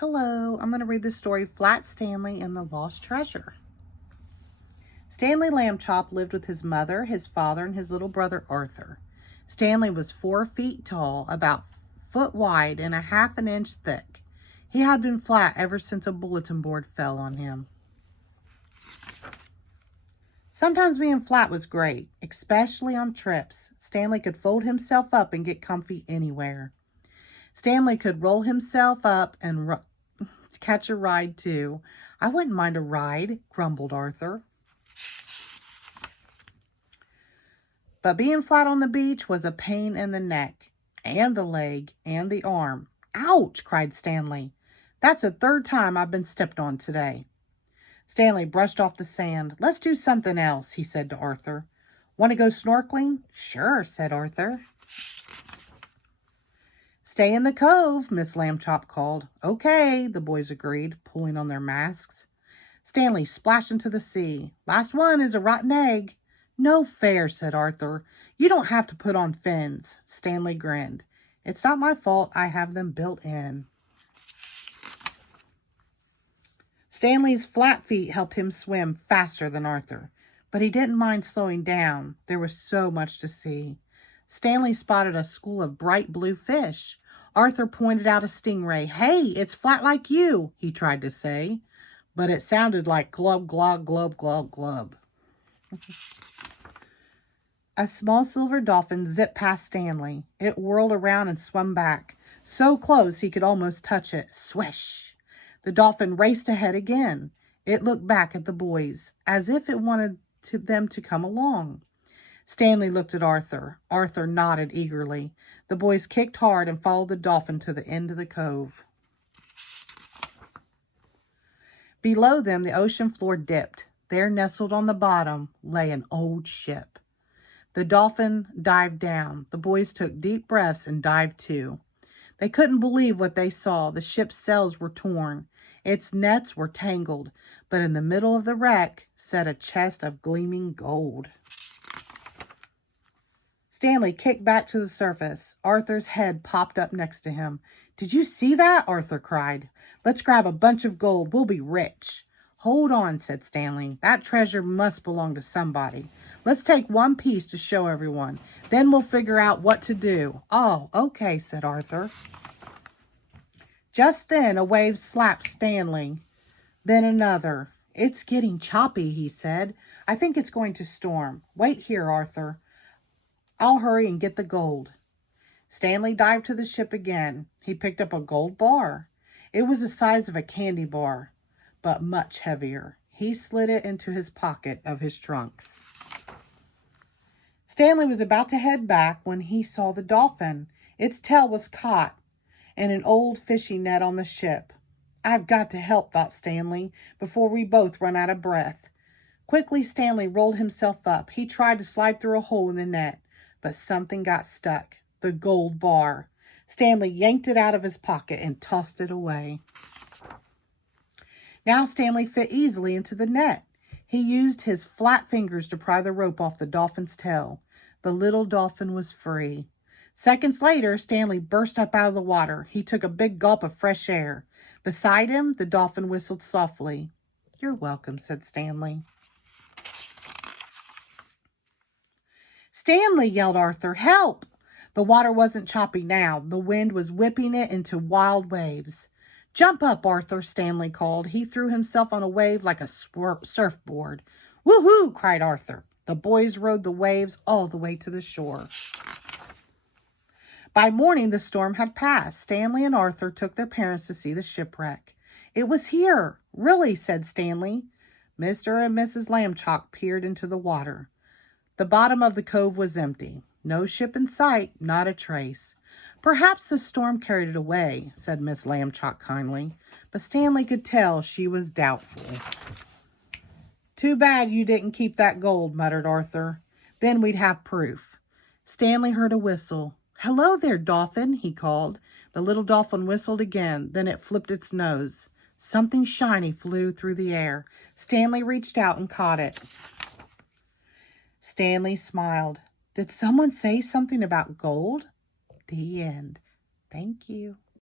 Hello, I'm going to read the story Flat Stanley and the Lost Treasure. Stanley Lambchop lived with his mother, his father, and his little brother Arthur. Stanley was 4 feet tall, about foot wide, and a half an inch thick. He had been flat ever since a bulletin board fell on him. Sometimes being flat was great, especially on trips. Stanley could fold himself up and get comfy anywhere. Stanley could roll himself up and catch a ride too. I wouldn't mind a ride, grumbled Arthur. But being flat on the beach was a pain in the neck, and the leg, and the arm. Ouch, cried Stanley. That's the 3rd time I've been stepped on today. Stanley brushed off the sand. Let's do something else, he said to Arthur. Want to go snorkeling? Sure, said Arthur. Stay in the cove, Miss Lambchop called. Okay, the boys agreed, pulling on their masks. Stanley splashed into the sea. Last one is a rotten egg. No fair, said Arthur. You don't have to put on fins. Stanley grinned. It's not my fault. I have them built in. Stanley's flat feet helped him swim faster than Arthur, but he didn't mind slowing down. There was so much to see. Stanley spotted a school of bright blue fish. Arthur pointed out a stingray. Hey, it's flat like you, he tried to say, but it sounded like glub, glub, glub, glub, glub. A small silver dolphin zipped past Stanley. It whirled around and swam back, so close he could almost touch it. Swish! The dolphin raced ahead again. It looked back at the boys, as if it wanted them to come along. Stanley looked at Arthur. Arthur nodded eagerly. The boys kicked hard and followed the dolphin to the end of the cove. Below them, the ocean floor dipped. There, nestled on the bottom, lay an old ship. The dolphin dived down. The boys took deep breaths and dived too. They couldn't believe what they saw. The ship's sails were torn. Its nets were tangled. But in the middle of the wreck sat a chest of gleaming gold. Stanley kicked back to the surface. Arthur's head popped up next to him. Did you see that? Arthur cried. Let's grab a bunch of gold. We'll be rich. Hold on, said Stanley. That treasure must belong to somebody. Let's take one piece to show everyone. Then we'll figure out what to do. Oh, okay, said Arthur. Just then, a wave slapped Stanley. Then another. It's getting choppy, he said. I think it's going to storm. Wait here, Arthur. I'll hurry and get the gold. Stanley dived to the ship again. He picked up a gold bar. It was the size of a candy bar, but much heavier. He slid it into his pocket of his trunks. Stanley was about to head back when he saw the dolphin. Its tail was caught in an old fishing net on the ship. I've got to help, thought Stanley, before we both run out of breath. Quickly, Stanley rolled himself up. He tried to slide through a hole in the net, but something got stuck. The gold bar. Stanley yanked it out of his pocket and tossed it away. Now Stanley fit easily into the net. He used his flat fingers to pry the rope off the dolphin's tail. The little dolphin was free. Seconds later, Stanley burst up out of the water. He took a big gulp of fresh air. Beside him, the dolphin whistled softly. You're welcome, said Stanley. Stanley, yelled Arthur, help! The water wasn't choppy now. The wind was whipping it into wild waves. Jump up, Arthur, Stanley called. He threw himself on a wave like a surfboard. Woohoo, cried Arthur. The boys rode the waves all the way to the shore. By morning, the storm had passed. Stanley and Arthur took their parents to see the shipwreck. It was here. Really, said Stanley. Mr. and Mrs. Lambchop peered into the water. The bottom of the cove was empty. No ship in sight, not a trace. Perhaps the storm carried it away, said Miss Lambchop kindly, but Stanley could tell she was doubtful. Too bad you didn't keep that gold, muttered Arthur. Then we'd have proof. Stanley heard a whistle. Hello there, dolphin, he called. The little dolphin whistled again, then it flipped its nose. Something shiny flew through the air. Stanley reached out and caught it. Stanley smiled. Did someone say something about gold? The end. Thank you.